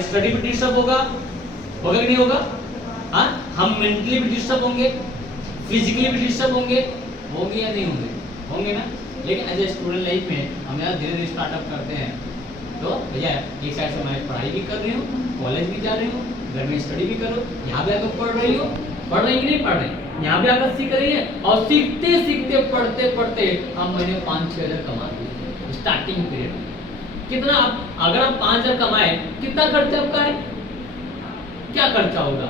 Study भी disturb होगा कि नहीं होगा? हाँ, हम मेंटली भी डिस्टर्ब होंगे, फिजिकली भी डिस्टर्ब होंगे या नहीं होंगे? होंगे ना। लेकिन एज ए स्टूडेंट लाइफ में हम यहाँ धीरे धीरे स्टार्टअप करते हैं, तो भैया एक साइड से मैं पढ़ाई भी कर रही हूँ, कॉलेज भी जा रही हूँ, घर में स्टडी भी करो, यहाँ भी आकर पढ़ रही हो, पढ़ रही कि नहीं पढ़ रही, यहाँ भी आकर सीख रही है, और सीखते सीखते पढ़ते पढ़ते हम महीने 5-6 हज़ार कमा दिए स्टार्टिंग पीरियड में। कितना अगर आप 5 हज़ार कमाए, कितना खर्चा आपका है? क्या खर्चा होगा?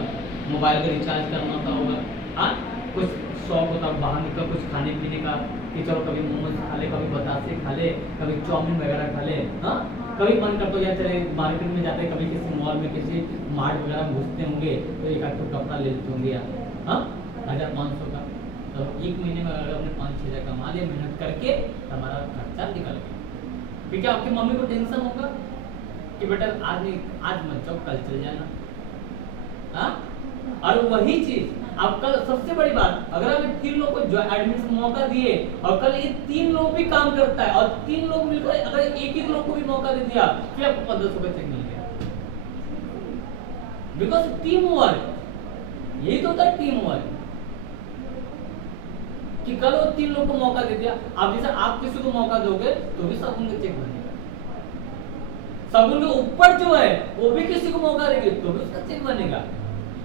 मोबाइल का रिचार्ज करना होगा, हाँ, कुछ शौक होता है बाहर निकल कुछ खाने पीने का, कि चलो कभी मोमोज खा ले, कभी बतासे खा ले, कभी चाउमीन वगैरह खा ले, हाँ, कभी मन करता है चले मार्केट में जाते, कभी किसी मॉल में किसी मार्ट वगैरह में घुसते होंगे तो एक आध कपड़ा ले लेते होंगे यार, हाँ, 1500 का। तो एक महीने में अगर हमने 5-6 हज़ार कमा लिया मेहनत करके, हमारा खर्चा निकल गया। फिर क्या आपकी मम्मी को टेंशन होगा कि बेटा आज नहीं, आज मत जाओ, कल चल जाना, हाँ? और वही चीज अब कल सबसे बड़ी बात, अगर आप 3 लोग को जो एडमिशन मौका दिए और कल ये 3 लोग भी काम करता है और 3 लोग मिलकर अगर एक लोग को भी मौका दे दिया, फिर आपको 1500 का चेक मिल गया, बिकॉज टीम वर्क। यही तो होता है टीम वर्क, कि कल वो 3 लोग को मौका दे दिया। अब जैसे आप किसी को मौका दोगे तो भी सब उनका चेक बनेगा, सब उनके ऊपर जो है वो भी किसी को मौका देंगे तो भी उसका चेक बनेगा।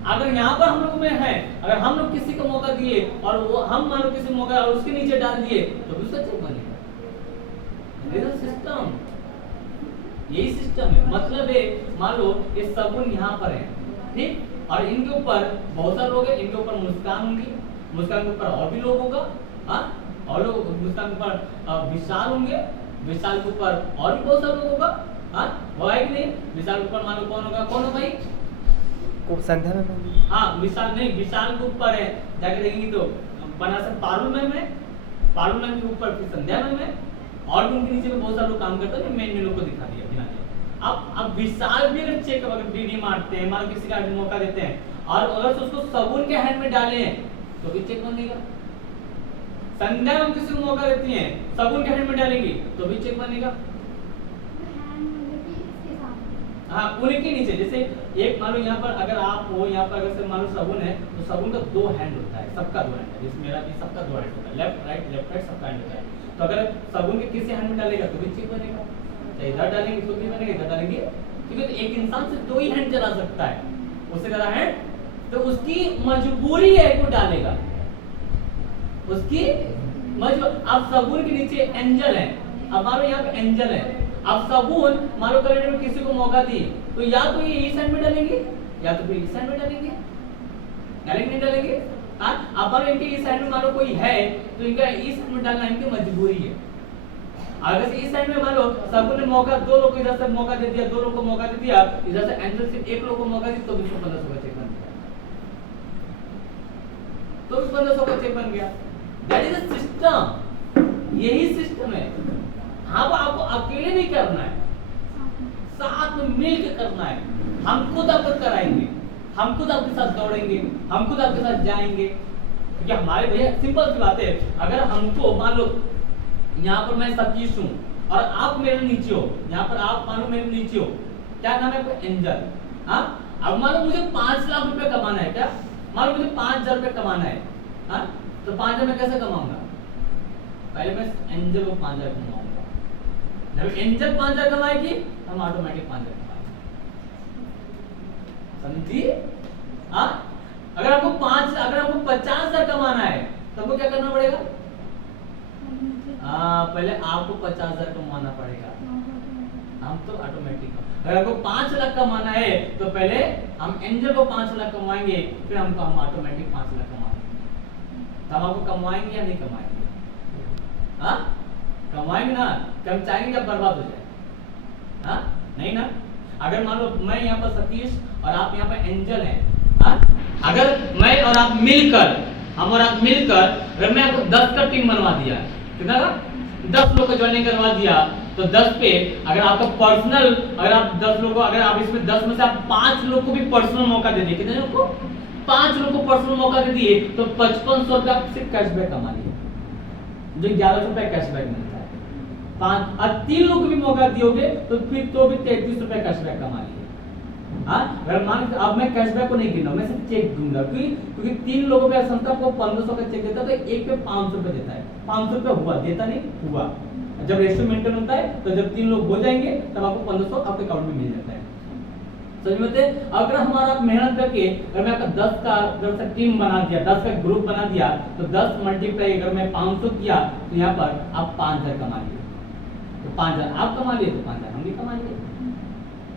अगर यहाँ पर हम लोग में है, अगर हम लोग किसी को मौका दिए और वो हम मान लो किसी मौका और उसके नीचे डाल दिए तो भी उसका चेक बनेगा। सिस्टम, यही सिस्टम है। मतलब है मान लो ये सबून यहाँ पर है, ठीक, और इनके ऊपर बहुत सारे लोग हैं, इनके ऊपर मुस्कान होंगी, मुस्कान के ऊपर और भी लोग होगा, हाँ, और लोग मुस्कान के ऊपर विशाल होंगे, विशाल के ऊपर और भी बहुत सारे लोग होगा, हाँ, होगा कि नहीं? विशाल के ऊपर मान लो कौन होगा, कौन हो भाई? संध्या में, हाँ, विशाल नहीं, विशाल के ऊपर है, जाके देखेंगे तो बना सब पारुल मैम है, पारुल मैम के ऊपर फिर संध्या मैम है, और भी उनके नीचे में बहुत सारे लोग काम करते हैं, मेन लोग को दिखा दिया बिना दिया। अब विशाल भी अगर चेक अगर डीडी मारते हैं, मान किसी का मौका देते हैं और अगर उसको सबून के हैंड में डाले तो भी चेक बनेगा। संध्या मैम किसी को मौका देती हैं, सबून के हैंड में डालेंगी तो भी चेक बनेगा। हाँ, पूरे के नीचे जैसे एक मान लो यहाँ पर अगर आप हो, यहाँ पर अगर मान लो सबून है तो सबून का 2 हैंड होता है, सबका 2 हैंड है, जैसे मेरा भी सबका 2 हैंड होता है, लेफ्ट राइट सबका हैंड होता है। तो अगर सबून के किसी हैंड में डालेगा तो भी चेक बनेगा, चाहे इधर डालेंगे तो भी बनेगा, इधर डालेंगे, क्योंकि एक इंसान से 2 ही हैंड चला सकता है, उससे ज्यादा हैंड, तो उसकी मजबूरी है वो डालेगा, उसकी मजबूर। अब सबून के नीचे एंजल है, अब मान लो यहाँ पे एंजल है, अब सबून मान लो करेंगे में किसी को मौका दी तो या तो ये इस हैंड में डालेंगे या तो फिर इस हैंड में डालेंगे, डालेंगे नहीं डालेंगे? हाँ, अब मान लो इनके इस हैंड में मान लो कोई है तो इनका इस हैंड में डालना इनकी मजबूरी है। अगर इस हैंड में मान लो सबून ने मौका 2 लोग को इधर से मौका दे दिया, 2 लोग को मौका दे दिया, इधर से एंजल से 1 लोग को मौका दी तो भी 1500 का चेक बन गया, तो भी 1500 का चेक बन गया। दैट इज अ सिस्टम, यही सिस्टम है। हाँ, वो आपको अकेले नहीं करना है, साथ में मिलकर करना है। हम खुद आपको कराएंगे, हम खुद आपके साथ दौड़ेंगे, हम खुद आपके साथ जाएंगे, क्योंकि हमारे भैया सिंपल सी बात है, अगर हमको मान लो यहाँ पर मैं सतीश हूँ और आप मेरे नीचे हो, यहाँ पर आप मान लो मेरे नीचे हो, क्या नाम है आपका? एंजल। हाँ, अब मान लो मुझे 5 लाख रुपए कमाना है, क्या मान लो मुझे 5000 रुपए कमाना है, हाँ, तो 5000 में कैसे कमाऊंगा? पहले मैं एंजल को 5000 कमाऊंगा, जब एंजल 5000 कमाएगी हम ऑटोमेटिक 5000 कमाएंगे, समझी? हाँ, अगर आपको 50,000 कमाना है तो आपको क्या करना पड़ेगा? पहले आपको 50,000 कमाना पड़ेगा, हम तो ऑटोमेटिक। अगर आपको 5 लाख कमाना है तो पहले हम एंजल को 5 लाख कमाएंगे, फिर हम ऑटोमेटिक 5 लाख कमाएंगे। हम आपको कमाएंगे या नहीं कमाएंगे? हाँ, कमाएंगे ना, हम चाहेंगे जब बर्बाद हो जाए? हाँ, नहीं ना। अगर मान लो मैं यहाँ पर सतीश और आप यहाँ पर एंजल हैं, हाँ, अगर मैं और आप मिलकर, हम और आप मिलकर अगर मैं आपको 10 का टीम बनवा दिया, कितना का? 10 लोग को ज्वाइनिंग करवा दिया, तो 10 पे अगर आपका पर्सनल, अगर आप 10 लोग को, अगर आप इसमें 10 में से आप 5 लोग को भी पर्सनल मौका दे दिए, कितने लोग को? 5 लोग को पर्सनल मौका दे दिए, तो 5500 रुपया आप सिर्फ कैशबैक कमा लिए, जो 1100 रुपया कैशबैक मिलता है। 5 और 3 लोग को भी मौका दियोगे तो फिर तो भी 33 रुपया कैशबैक कमा लिए। हाँ, अगर मान अब मैं कैशबैक को नहीं गिनूंगा, मैं सिर्फ चेक दूंगा, क्योंकि 3 लोगों पे संस्था को 1500 का चेक देता है तो एक पे 500 रुपए देता है, 500 रुपए हुआ, देता नहीं हुआ। जब रेशियो मेंटेन होता है तो जब 3 लोग हो जाएंगे तब आपको 1500 आपके अकाउंट में मिल जाता है। समझ में? अगर हमारा मेहनत करके अगर मैं आपका 10 का अगर से टीम बना दिया, 10 का ग्रुप बना दिया, तो 10 मल्टीप्लाई अगर मैं 500 किया तो यहाँ पर आप 5000 कमा लिए, तो 5000 आप कमा लिए तो 5000 हम भी कमा लिए।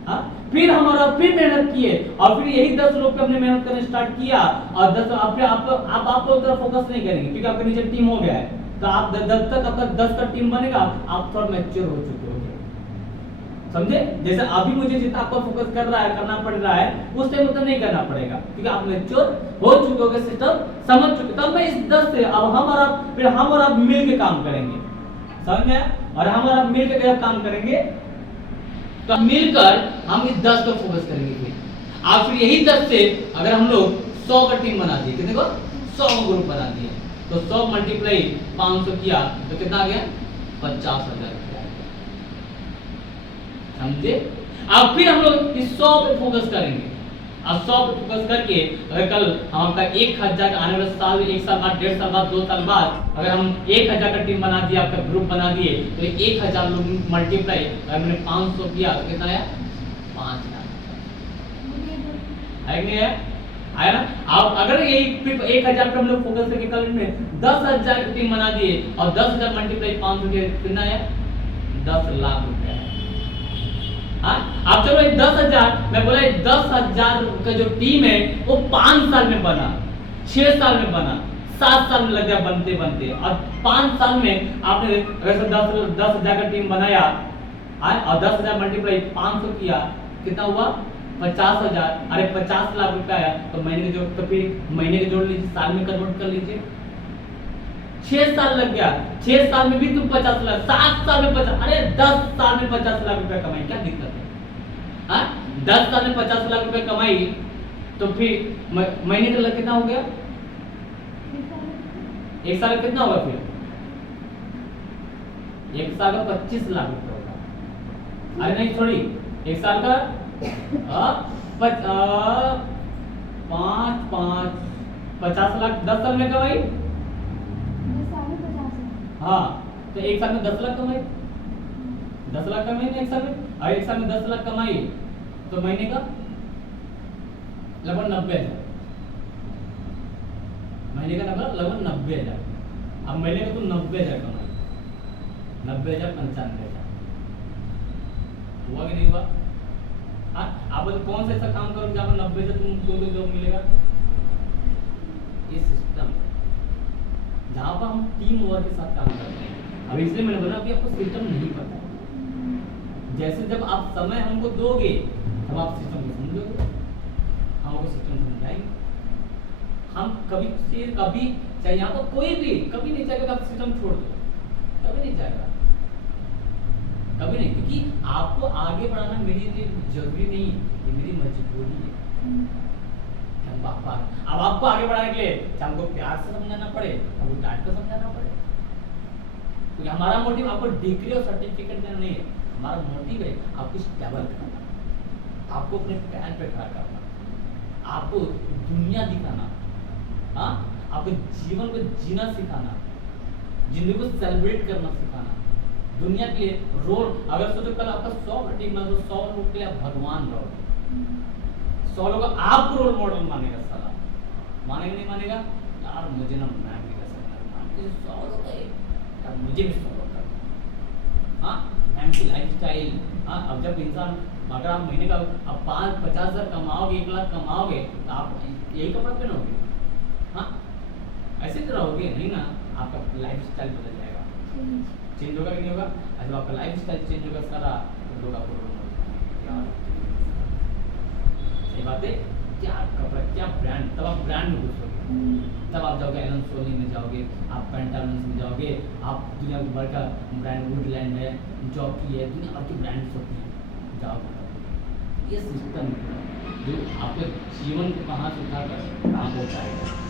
हाँ, फिर हमारा फिर मेहनत किए और फिर यही 10 लोग पे हमने मेहनत करना स्टार्ट किया और 10 आप उधर फोकस नहीं करेंगे क्योंकि आपके नीचे टीम हो गया है, तो आप जब तक आपका 10 का टीम बनेगा आप थोड़ा मैच्योर हो चुके हो, समझे? जैसे अभी मुझे जितना आपको फोकस करना पड़ रहा है उस टाइम उतना नहीं करना पड़ेगा क्योंकि आप मैच्योर हो चुके हो, सिस्टम समझ चुके, तब मैं इस 10 से अब हम और आप मिल के काम करेंगे, समझ में? और हम और आप मिल के जब काम करेंगे तो मिलकर हम इस 10 को फोकस करेंगे। फिर आप फिर यही 10 से अगर हम लोग 100 का टीम बना दिए, कितने को 100 ग्रुप बना दिए, तो 100 मल्टीप्लाई 500 किया तो कितना आ गया 50,000, समझे? अब फिर हम लोग इस 100 पे फोकस करेंगे। अब 100 पे फोकस करके अगर कल हम आपका 1000 आने वाले साल, 1 साल बाद, 1.5 साल बाद, 2 साल बाद अगर हम 1000 का टीम बना दिया, आपका ग्रुप बना दिए, तो 1000 लोग मल्टीप्लाई अगर मैंने 500 किया तो कितना आया 5 लाख, है नहीं है? आया ना? अब अगर यही 1000 पे हम लोग फोकस करके कल में 10,000 की टीम बना दिए और 10,000 मल्टीप्लाई 500 के कितना आया 10 लाख रुपया। हाँ, अब चलो 10,000 मैं बोला 10,000 का जो टीम है वो 5 साल में बना, 6 साल में बना, 7 साल में लग गया बनते बनते, और 5 साल में आपने अगर 10,000 का टीम बनाया और 10,000 मल्टीप्लाई 500 किया कितना हुआ 50,000, अरे 50 लाख रुपया आया, तो महीने के जोड़, तो फिर महीने के जोड़ लीजिए, साल में कन्वर्ट कर लीजिए, 6 साल लग गया, 6 साल में भी तुम 50 लाख, 7 साल में 50, अरे 10 साल में 50 लाख रुपया कमाई, क्या दिक्कत है? हाँ, 10 साल में 50 लाख रुपया कमाई तो फिर महीने का लग कितना हो गया, 1 साल का कितना होगा? फिर 1 साल का 25 लाख रुपया होगा, अरे नहीं सॉरी 1 साल का 50 लाख 10 साल में कमाई, हाँ, तो 1 साल में 10 लाख कमाई, 10 लाख कमाई ना 1 साल में, और 1 साल में 10 लाख कमाई तो महीने का लगभग 90,000, महीने का लगभग 90,000। अब महीने का तुम 90,000 कमाई, 90,000 95,000 हुआ कि नहीं हुआ? हाँ, आप कौन सा ऐसा काम करो जहाँ पर 90,000 तुमको जॉब मिलेगा? ये सिस्टम जहाँ पर हम टीम वर्क के साथ काम करते हैं। अब इसलिए मैंने बोला कि आपको सिस्टम नहीं पता है, जैसे जब आप समय हमको दोगे तब आप सिस्टम को समझोगे, हम आपको सिस्टम समझाएंगे। हम कभी चाहे यहाँ पर कोई भी कभी नहीं चाहेगा आप सिस्टम छोड़ दो, कभी नहीं चाहेगा, कभी नहीं, क्योंकि आपको आगे बढ़ाना मेरे लिए जरूरी नहीं, ये मेरी मजबूरी है। अब आपको आगे बढ़ाने के लिए चाहे हमको प्यार से समझाना पड़े, हमको डांट कर समझाना पड़े, क्योंकि हमारा मोटिव आपको डिग्री और सर्टिफिकेट देना नहीं है, हमारा मोटिव है आपको स्टेबल करना, आपको अपने पैर पे खड़ा करना, आपको दुनिया दिखाना, हाँ, आपको जीवन को जीना सिखाना, जिंदगी को सेलिब्रेट करना सिखाना, दुनिया के लिए रोल। अगर सोचो कल आपका 100 टीम में तो 100 लोग के लिए आप भगवान रहोगे, 100 लोग आपको रोल मॉडल मानेगा, साला मानेगा नहीं मानेगा यार, मुझे ना मैम भी कर सकता है, यार मुझे भी फॉलो करना, हाँ, मैम की लाइफस्टाइल, हाँ। अब जब इंसान अगर आप महीने का अब 50,000 कमाओगे, 1 लाख कमाओगे तो आप यही कपड़ा पहनोगे, हाँ, ऐसे तो रहोगे नहीं ना, आपका लाइफस्टाइल बदल जाएगा, चेंज होगा कि नहीं होगा? जब आपका लाइफस्टाइल चेंज होगा सारा, तो लोग आपको यार सही बात है, क्या कपड़ा, क्या ब्रांड, तब आप ब्रांड में घुसोगे, तब आप जाओगे एलन सोली में जाओगे, आप पेंटालून्स में जाओगे, आप दुनिया भर का ब्रांड वुडलैंड है, जॉकी है, दुनिया भर की ब्रांड्स होती हैं, जाओगे। ये सिस्टम जो आपके जीवन को कहाँ से उठाकर कहाँ पहुँचाएगा।